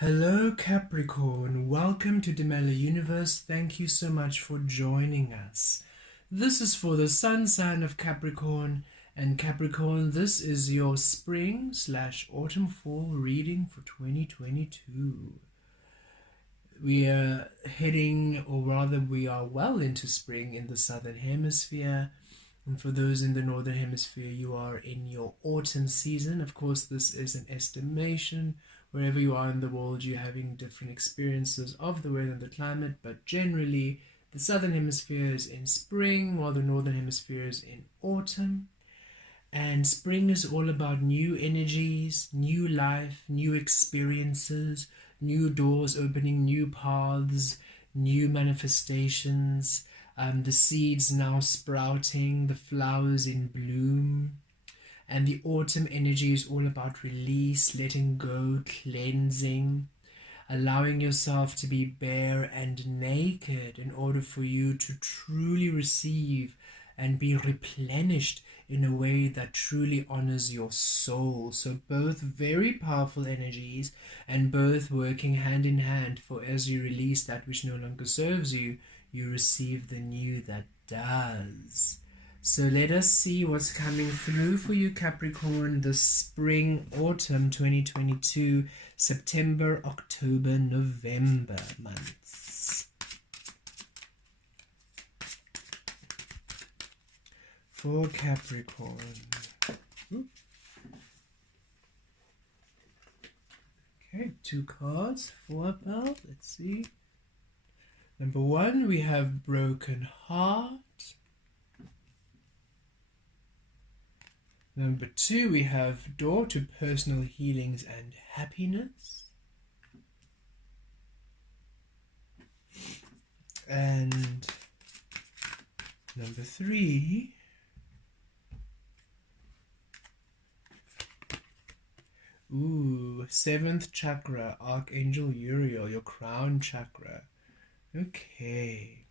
Hello Capricorn, welcome to Demella Universe. Thank you so much for joining us. This is for the sun sign of Capricorn, and Capricorn, this is your spring/autumn fall reading for 2022. We are heading, or rather we are well into spring in the southern hemisphere, and for those in the northern hemisphere, you are in your autumn season. Of course, this is an estimation. Wherever you are in the world, you're having different experiences of the weather and the climate, but generally the southern hemisphere is in spring while the northern hemisphere is in autumn. And spring is all about new energies, new life, new experiences, new doors opening, new paths, new manifestations, the seeds now sprouting, the flowers in bloom. And the autumn energy is all about release, letting go, cleansing, allowing yourself to be bare and naked in order for you to truly receive and be replenished in a way that truly honors your soul. So both very powerful energies and both working hand in hand, for as you release that which no longer serves you, you receive the new that does. So let us see what's coming through for you, Capricorn, the spring, autumn 2022, September, October, November months. For Capricorn. Okay, 2 cards, 4 about, let's see. Number 1, we have broken heart. Number 2, we have door to personal healings and happiness. And number 3, ooh, 7th chakra, Archangel Uriel, your crown chakra. Okay.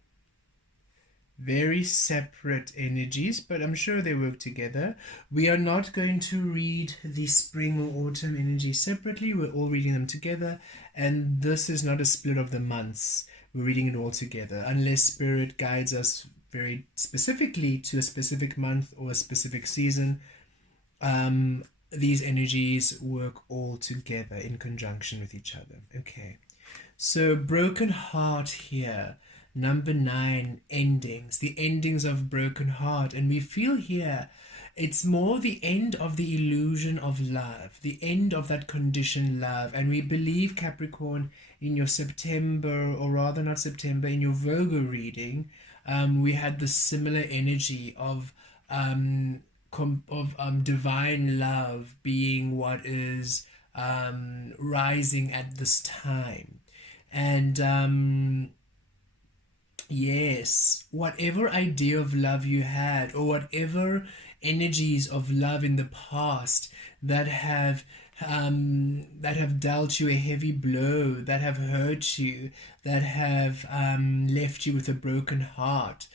Very separate energies, but I'm sure they work together. We are not going to read the spring or autumn energy separately. We're all reading them together, and this is not a split of the months. We're reading it all together, unless Spirit guides us very specifically to a specific month or a specific season. These energies work all together in conjunction with each other. Okay, so broken heart here. Number 9, endings, the endings of broken heart. And we feel here, it's more the end of the illusion of love, the end of that conditioned love. And we believe, Capricorn, in your September, or rather not September, in your Virgo reading, we had the similar energy of divine love being what is rising at this time. And yes, whatever idea of love you had, or whatever energies of love in the past that have dealt you a heavy blow, that have hurt you, that have left you with a broken heart,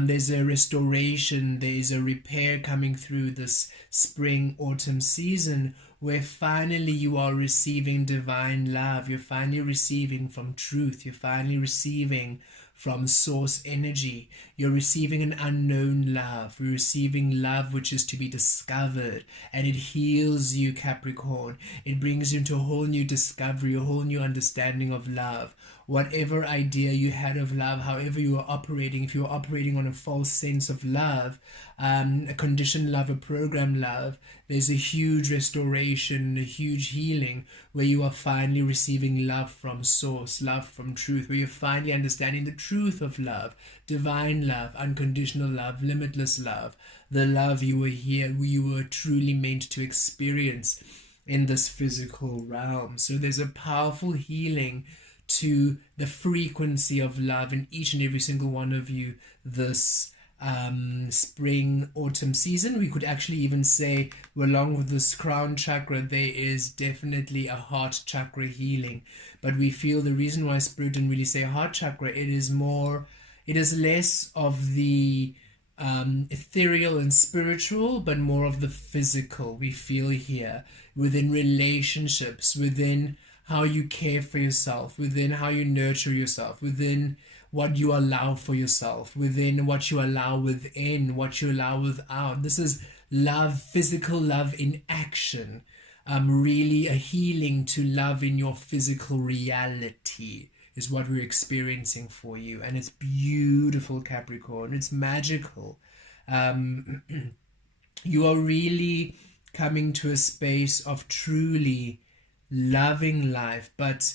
there's a restoration, there's a repair coming through this spring autumn season, where finally you are receiving divine love. You're finally receiving from truth. You're finally receiving from source energy. You're receiving an unknown love. You're receiving love which is to be discovered, and it heals you, Capricorn. It brings you into a whole new discovery, a whole new understanding of love. Whatever idea you had of love, however you are operating, if you are operating on a false sense of love, a conditioned love, a programmed love, there's a huge restoration, a huge healing, where you are finally receiving love from source, love from truth, where you're finally understanding the truth of love, divine love, unconditional love, limitless love, the love you were here, you were truly meant to experience in this physical realm. So there's a powerful healing to the frequency of love in each and every single one of you this spring autumn season. We could actually even say, along with this crown chakra, there is definitely a heart chakra healing, but we feel the reason why Spirit didn't really say heart chakra, it is less of the ethereal and spiritual, but more of the physical. We feel here within relationships, within how you care for yourself, within how you nurture yourself, within what you allow for yourself, within what you allow within, what you allow without. This is love, physical love in action. Really a healing to love in your physical reality is what we're experiencing for you. And it's beautiful, Capricorn. It's magical. You are really coming to a space of truly loving life, but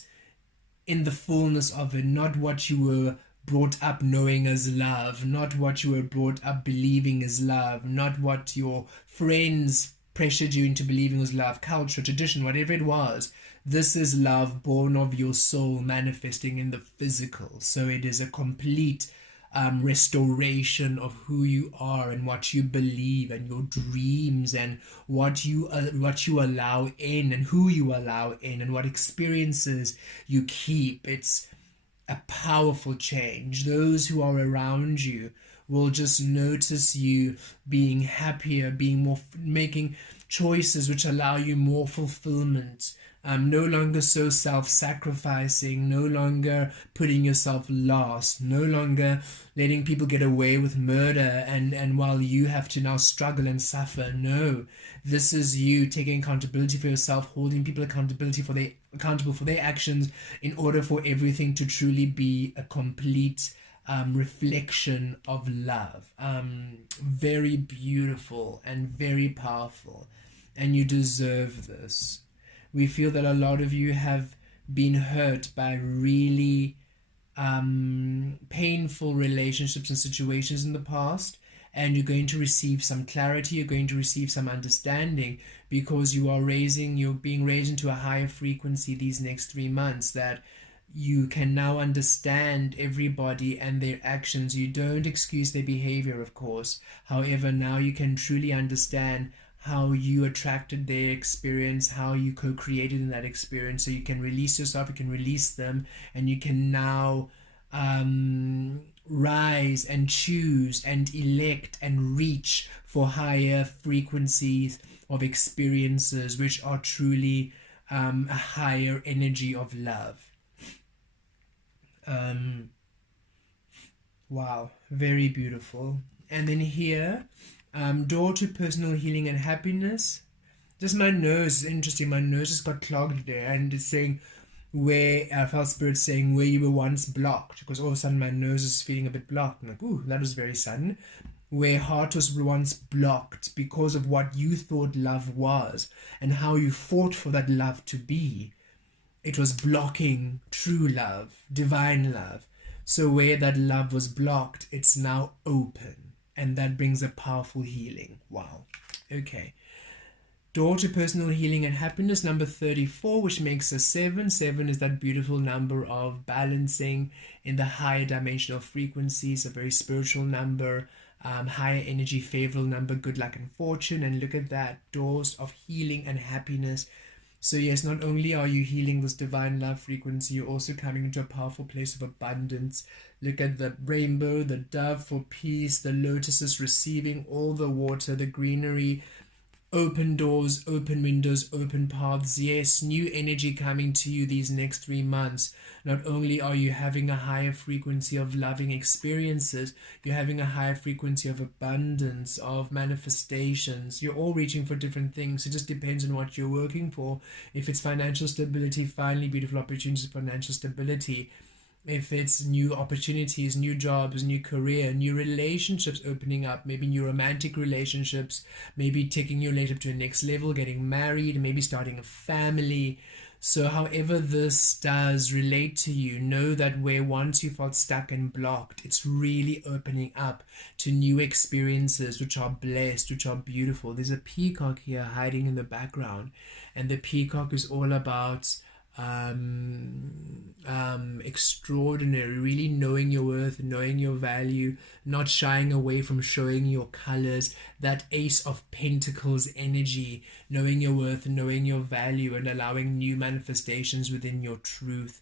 in the fullness of it, not what you were brought up knowing as love, not what you were brought up believing as love, not what your friends pressured you into believing was love, culture, tradition, whatever it was. This is love born of your soul manifesting in the physical. So it is a complete restoration of who you are and what you believe and your dreams and what you allow in and who you allow in and what experiences you keep. It's a powerful change. Those who are around you will just notice you being happier, being more, making choices which allow you more fulfillment. No longer so self-sacrificing, no longer putting yourself last, no longer letting people get away with murder and while you have to now struggle and suffer. No, this is you taking accountability for yourself, holding people accountable for their actions in order for everything to truly be a complete reflection of love. Very beautiful and very powerful, and you deserve this. We feel that a lot of you have been hurt by really painful relationships and situations in the past, and you're going to receive some clarity, you're going to receive some understanding, because you're being raised into a higher frequency these next 3 months, that you can now understand everybody and their actions. You don't excuse their behavior, of course. However, now you can truly understand how you attracted their experience, how you co-created in that experience, so you can release yourself, you can release them, and you can now rise and choose and elect and reach for higher frequencies of experiences which are truly a higher energy of love. Wow, very beautiful. And then here, door to personal healing and happiness. Just my nose is interesting. My nose just got clogged there, and it's saying where I felt spirit saying where you were once blocked, because all of a sudden my nose is feeling a bit blocked. I'm like, ooh, that was very sudden. Where heart was once blocked because of what you thought love was and how you fought for that love to be. It was blocking true love, divine love. So where that love was blocked, it's now open. And that brings a powerful healing. Wow. Okay. Door to personal healing and happiness, number 34, which makes a 7. 7 is that beautiful number of balancing in the higher dimension of frequencies, a very spiritual number, higher energy, favorable number, good luck and fortune. And look at that, doors of healing and happiness. So yes, not only are you healing this divine love frequency, you're also coming into a powerful place of abundance. Look at the rainbow, the dove for peace, the lotuses receiving all the water, the greenery, open doors, open windows, open paths. Yes, new energy coming to you these next 3 months. Not only are you having a higher frequency of loving experiences, you're having a higher frequency of abundance, of manifestations. You're all reaching for different things. It just depends on what you're working for. If it's financial stability, finally beautiful opportunities for financial stability. If it's new opportunities, new jobs, new career, new relationships opening up, maybe new romantic relationships, maybe taking your life up to a next level, getting married, maybe starting a family. So however this does relate to you, know that where once you felt stuck and blocked, it's really opening up to new experiences which are blessed, which are beautiful. There's a peacock here hiding in the background, and the peacock is all about extraordinary, really knowing your worth, knowing your value, not shying away from showing your colors, that Ace of Pentacles energy, knowing your worth, knowing your value, and allowing new manifestations within your truth.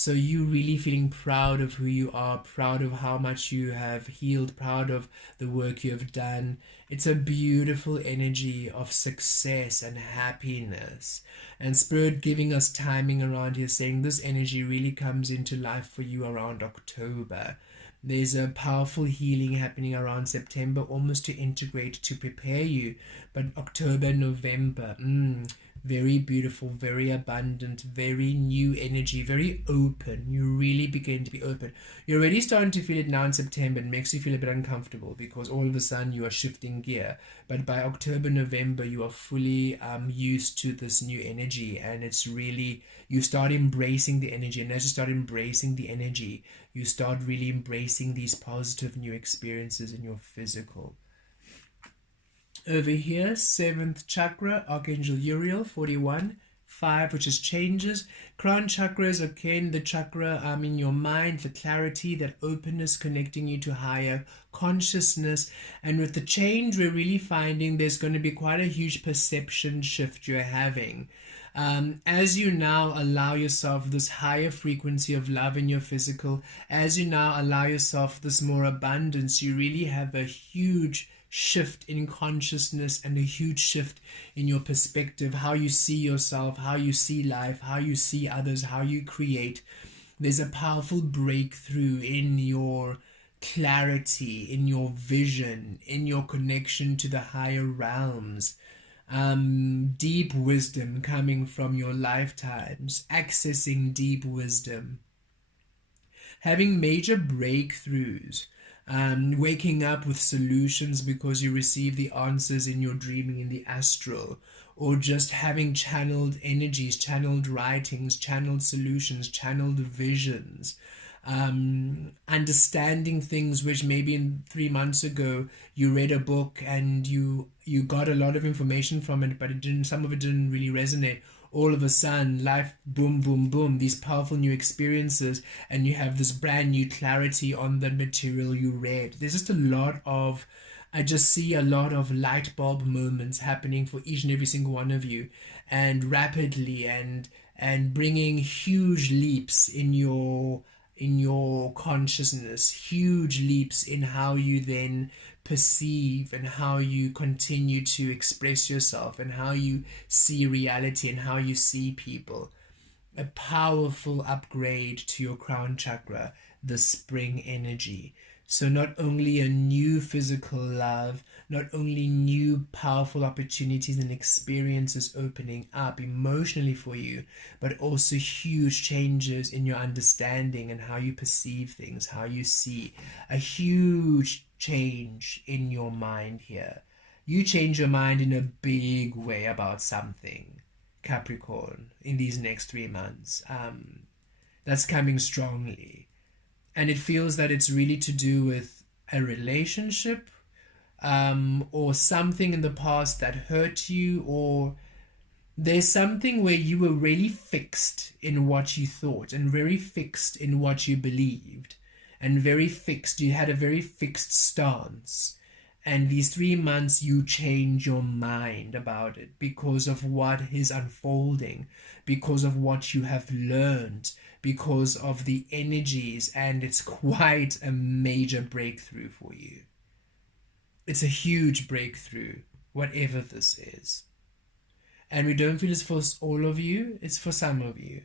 So you really feeling proud of who you are, proud of how much you have healed, proud of the work you have done. It's a beautiful energy of success and happiness. And Spirit giving us timing around here, saying this energy really comes into life for you around October. There's a powerful healing happening around September, almost to integrate, to prepare you. But October, November, very beautiful, very abundant, very new energy, very open. You really begin to be open. You're already starting to feel it now in September. It makes you feel a bit uncomfortable because all of a sudden you are shifting gear. But by October, November, you are fully used to this new energy, and it's really, you start embracing the energy. And as you start embracing the energy, you start really embracing these positive new experiences in your physical. Over here, 7th chakra, Archangel Uriel, 41, 5, which is changes. Crown chakra is again the chakra in your mind, the clarity, that openness, connecting you to higher consciousness. And with the change, we're really finding there's going to be quite a huge perception shift you're having. As you now allow yourself this higher frequency of love in your physical, as you now allow yourself this more abundance, you really have a huge shift in consciousness and a huge shift in your perspective, how you see yourself, how you see life, how you see others, how you create. There's a powerful breakthrough in your clarity, in your vision, in your connection to the higher realms. Deep wisdom coming from your lifetimes, accessing deep wisdom, having major breakthroughs. Waking up with solutions because you receive the answers in your dreaming in the astral, or just having channeled energies, channeled writings, channeled solutions, channeled visions, understanding things which maybe in 3 months ago you read a book and you got a lot of information from it, but some of it didn't really resonate. All of a sudden, life, boom, boom, boom, these powerful new experiences, and you have this brand new clarity on the material you read. There's just a lot of, I just see a lot of light bulb moments happening for each and every single one of you, and rapidly, and bringing huge leaps in your consciousness, huge leaps in how you then perceive and how you continue to express yourself and how you see reality and how you see people. A powerful upgrade to your crown chakra, the spring energy. So not only a new physical love, not only new powerful opportunities and experiences opening up emotionally for you, but also huge changes in your understanding and how you perceive things, how you see. A huge change in your mind here. You change your mind in a big way about something, Capricorn, in these next 3 months. That's coming strongly. And it feels that it's really to do with a relationship, or something in the past that hurt you, or there's something where you were really fixed in what you thought and very fixed in what you believed and very fixed. You had a very fixed stance. And these 3 months you change your mind about it because of what is unfolding, because of what you have learned, because of the energies, and it's quite a major breakthrough for you. It's a huge breakthrough, whatever this is. And we don't feel it's for all of you, it's for some of you.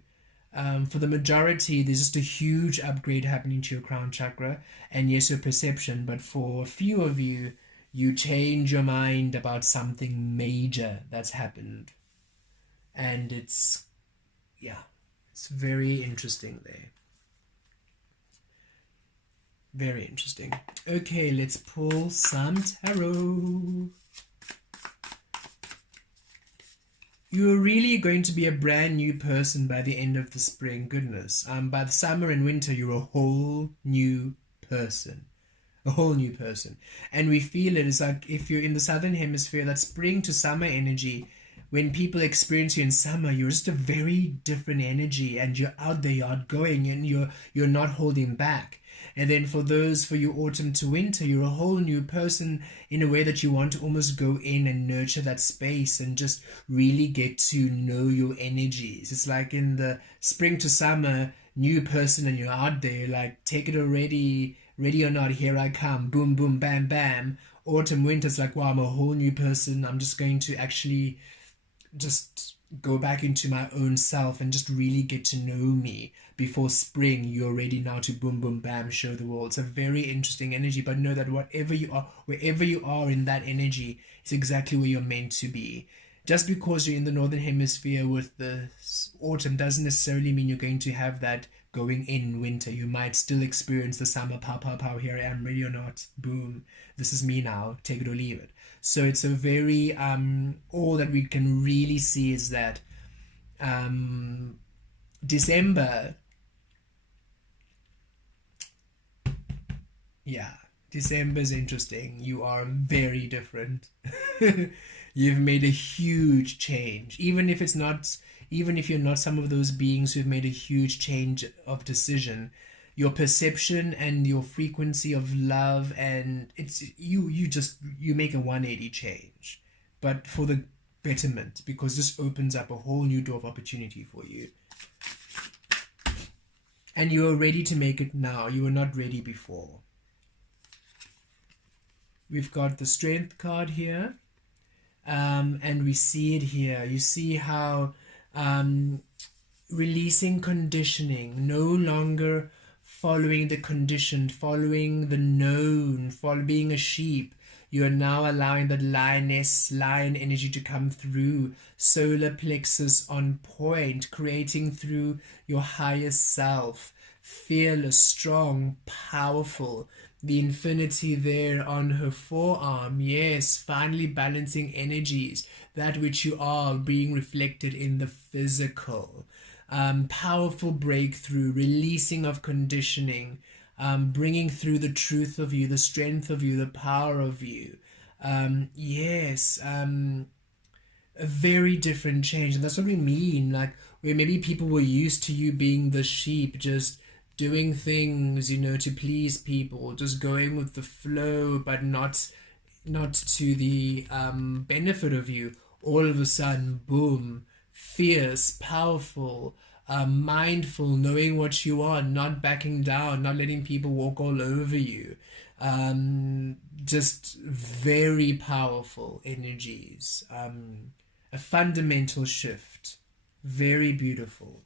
For the majority, there's just a huge upgrade happening to your crown chakra, and yes, your perception, but for a few of you, you change your mind about something major that's happened. And it's very interesting there. Very interesting. Okay, let's pull some tarot. You're really going to be a brand new person by the end of the spring. Goodness. By the summer and winter, you're a whole new person. A whole new person. And we feel it. It's like if you're in the southern hemisphere, that spring to summer energy, when people experience you in summer, you're just a very different energy, and you're out there, you're outgoing, and you're not holding back. And then for you autumn to winter, you're a whole new person in a way that you want to almost go in and nurture that space and just really get to know your energies. It's like in the spring to summer, new person and you're out there, like, take it already, ready or not, here I come, boom, boom, bam, bam. Autumn, winter's like, wow, I'm a whole new person. I'm just going to actually just go back into my own self and just really get to know me. Before spring, you're ready now to boom, boom, bam, show the world. It's a very interesting energy, but know that whatever you are, wherever you are in that energy, is exactly where you're meant to be. Just because you're in the northern hemisphere with the autumn doesn't necessarily mean you're going to have that going in winter. You might still experience the summer, pow, pow, pow, here I am, ready or not, boom, this is me now, take it or leave it. So it's a very, all that we can really see is that December, yeah, December is interesting. You are very different. You've made a huge change. Even if you're not some of those beings who've made a huge change of decision, your perception and your frequency of love, and it's you make a 180 change, but for the betterment, because this opens up a whole new door of opportunity for you. And you are ready to make it now. You were not ready before. We've got the Strength card here. And we see it here. You see how releasing conditioning, no longer following the conditioned, following the known, being a sheep. You are now allowing that lion energy to come through. Solar plexus on point, creating through your highest self. Fearless, strong, powerful. The infinity there on her forearm. Yes, finally balancing energies. That which you are being reflected in the physical. Powerful breakthrough, releasing of conditioning, bringing through the truth of you, the strength of you, the power of you. Yes, a very different change. And that's what we mean, like, where maybe people were used to you being the sheep, just doing things, you know, to please people, just going with the flow, but not to the benefit of you. All of a sudden, boom, fierce, powerful, mindful, knowing what you are, not backing down, not letting people walk all over you. Just very powerful energies. A fundamental shift. Very beautiful.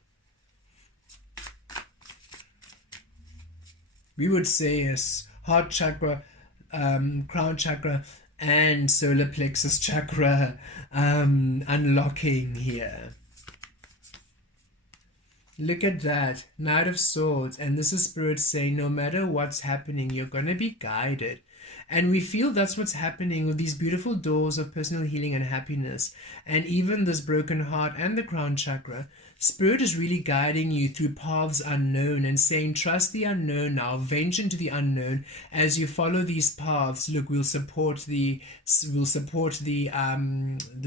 We would say yes, heart chakra, crown chakra, and solar plexus chakra unlocking here. Look at that, Knight of Swords, and this is Spirit saying no matter what's happening, you're going to be guided. And we feel that's what's happening with these beautiful doors of personal healing and happiness. And even this broken heart and the crown chakra, Spirit is really guiding you through paths unknown and saying, trust the unknown now, venture into the unknown. As you follow these paths, look, we'll support the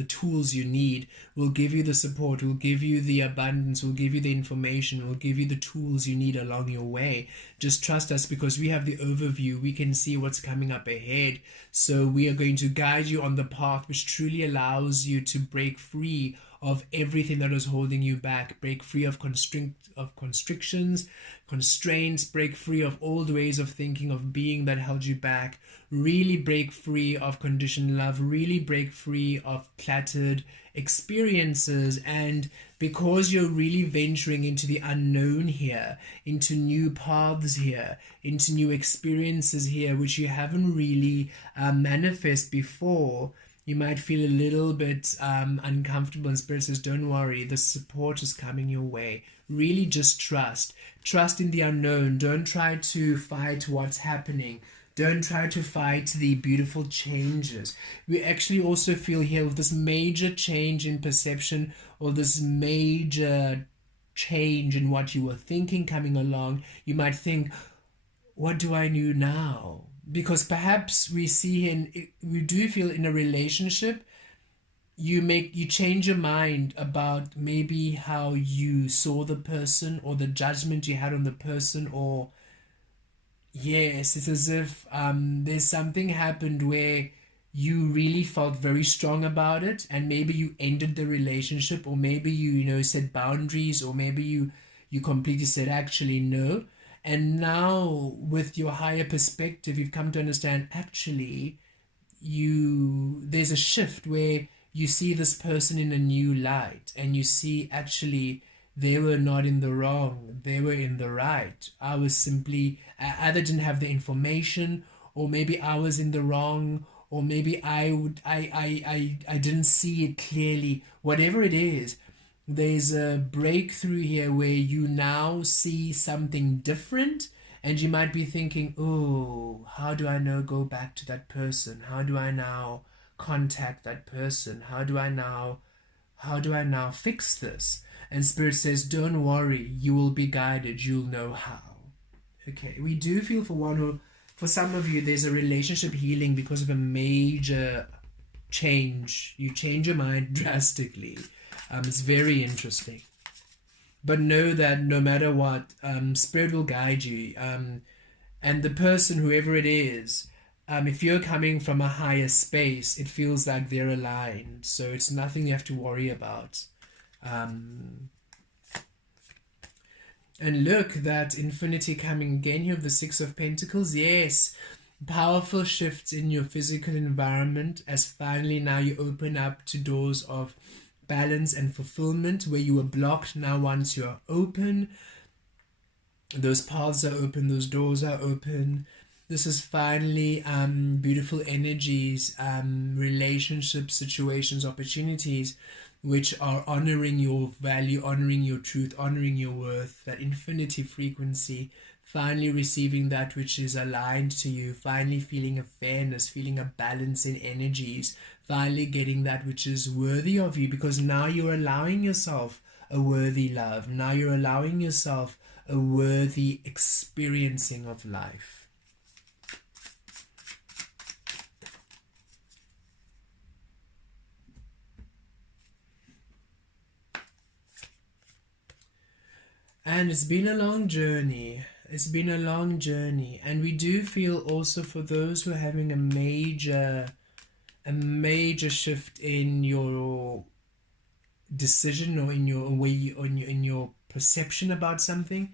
tools you need. We'll give you the support. We'll give you the abundance. We'll give you the information. We'll give you the tools you need along your way. Just trust us, because we have the overview. We can see what's coming up ahead. So we are going to guide you on the path which truly allows you to break free of everything that is holding you back, break free of constrictions, constraints, break free of old ways of thinking, of being that held you back, really break free of conditioned love, really break free of cluttered experiences. And because you're really venturing into the unknown here, into new paths here, into new experiences here, which you haven't really manifest before, you might feel a little bit uncomfortable, and Spirit says, don't worry, the support is coming your way. Really just trust. Trust in the unknown. Don't try to fight what's happening. Don't try to fight the beautiful changes. We actually also feel here with this major change in perception, or this major change in what you were thinking coming along. You might think, what do I do now? Because perhaps we do feel in a relationship, you change your mind about maybe how you saw the person, or the judgment you had on the person, or yes, it's as if there's something happened where you really felt very strong about it, and maybe you ended the relationship, or maybe you set boundaries, or maybe you you completely said actually no, and now with your higher perspective you've come to understand actually there's a shift where you see this person in a new light, and you see actually they were not in the wrong, they were in the right. I either didn't have the information, or maybe I was in the wrong, or maybe I didn't see it clearly. Whatever it is, there's a breakthrough here where you now see something different, and you might be thinking, oh, how do I now go back to that person? How do I now contact that person? How do I now fix this? And Spirit says, don't worry, you will be guided, you'll know how. Okay, we do feel for some of you, there's a relationship healing because of a major change. You change your mind drastically. It's very interesting. But know that no matter what, Spirit will guide you. And the person, whoever it is, if you're coming from a higher space, it feels like they're aligned. So it's nothing you have to worry about. And look, that infinity coming again. You have the Six of Pentacles. Yes, powerful shifts in your physical environment as finally now you open up to doors of balance and fulfillment. Where you were blocked, now once you are open, those paths are open, those doors are open. This is finally beautiful energies, relationships, situations, opportunities which are honoring your value, honoring your truth, honoring your worth, that infinity frequency, finally receiving that which is aligned to you, finally feeling a fairness, feeling a balance in energies, finally getting that which is worthy of you, because now you're allowing yourself a worthy love. Now you're allowing yourself a worthy experiencing of life. And it's been a long journey. It's been a long journey. And we do feel also for those who are having a major shift in your decision, or in your way, in your perception about something.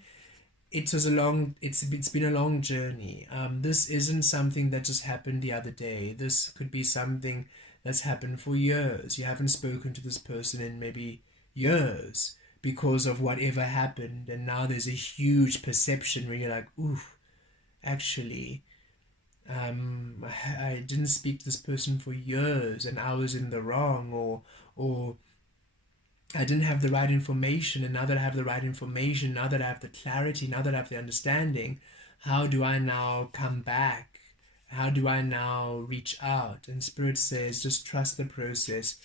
It's been a long journey. This isn't something that just happened the other day. This could be something that's happened for years. You haven't spoken to this person in maybe years, because of whatever happened, and now there's a huge perception where you're like, ooh, actually, I didn't speak to this person for years, and I was in the wrong, or I didn't have the right information, and now that I have the right information, now that I have the clarity, now that I have the understanding, how do I now come back? How do I now reach out? And Spirit says, just trust the process,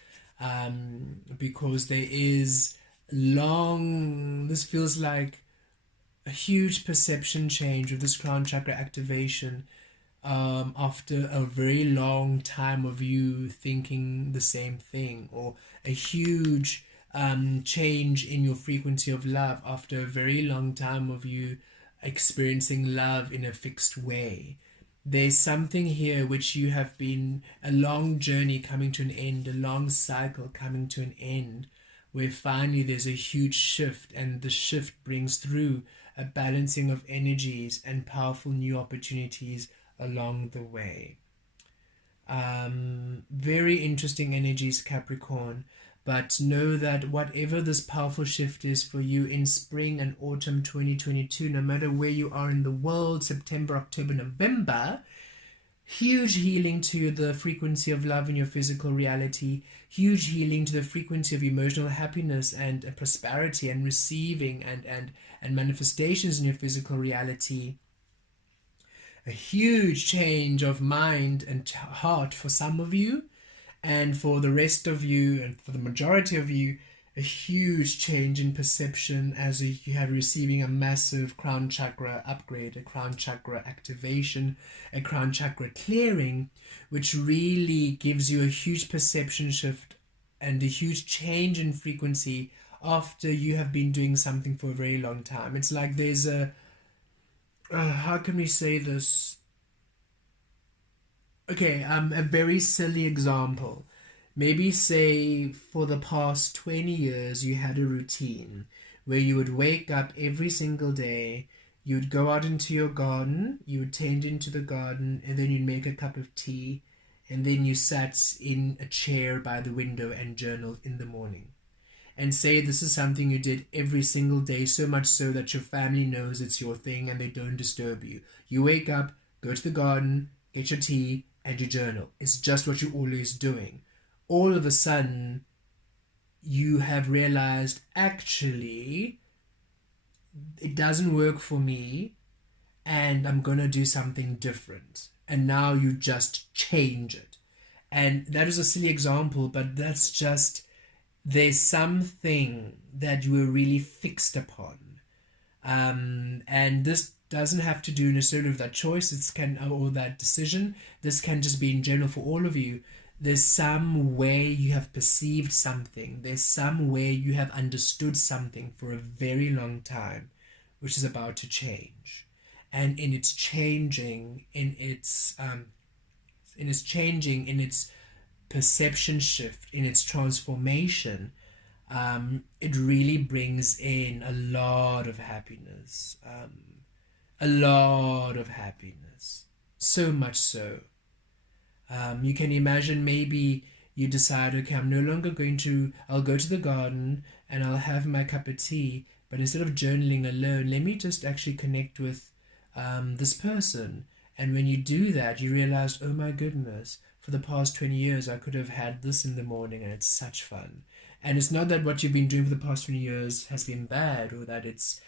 because there is this feels like a huge perception change with this crown chakra activation, after a very long time of you thinking the same thing, or a huge change in your frequency of love after a very long time of you experiencing love in a fixed way. There's something here which you have been, a long journey coming to an end, a long cycle coming to an end, where finally there's a huge shift, and the shift brings through a balancing of energies and powerful new opportunities along the way. Very interesting energies, Capricorn, but know that whatever this powerful shift is for you in spring and autumn 2022, no matter where you are in the world, September, October, November, huge healing to the frequency of love in your physical reality, huge healing to the frequency of emotional happiness and prosperity and receiving and manifestations in your physical reality. A huge change of mind and heart for some of you, and for the rest of you, and for the majority of you, a huge change in perception as you are receiving a massive crown chakra upgrade, a crown chakra activation, a crown chakra clearing, which really gives you a huge perception shift and a huge change in frequency after you have been doing something for a very long time. It's like there's how can we say this? Okay, a very silly example. Maybe say for the past 20 years you had a routine where you would wake up every single day, you'd go out into your garden, you would tend into the garden, and then you'd make a cup of tea, and then you sat in a chair by the window and journaled in the morning. And say this is something you did every single day, so much so that your family knows it's your thing and they don't disturb you. You wake up, go to the garden, get your tea, and you journal. It's just what you're always doing. All of a sudden, you have realized, actually, it doesn't work for me, and I'm going to do something different. And now you just change it. And that is a silly example, but that's just, there's something that you were really fixed upon. And this doesn't have to do necessarily with that choice, or that decision. This can just be in general for all of you. There's some way you have perceived something. There's some way you have understood something for a very long time, which is about to change. And in its changing, in its perception shift, in its transformation, it really brings in a lot of happiness. A lot of happiness. So much so. You can imagine maybe you decide, okay, I'll go to the garden and I'll have my cup of tea, but instead of journaling alone, let me just actually connect with this person. And when you do that, you realize, oh my goodness, for the past 20 years, I could have had this in the morning and it's such fun. And it's not that what you've been doing for the past 20 years has been bad, or that it's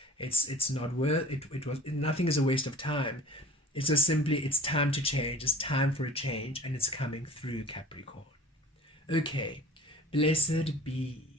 not worth it. Nothing is a waste of time. It's just simply, it's time to change. It's time for a change, and it's coming through, Capricorn. Okay, blessed be.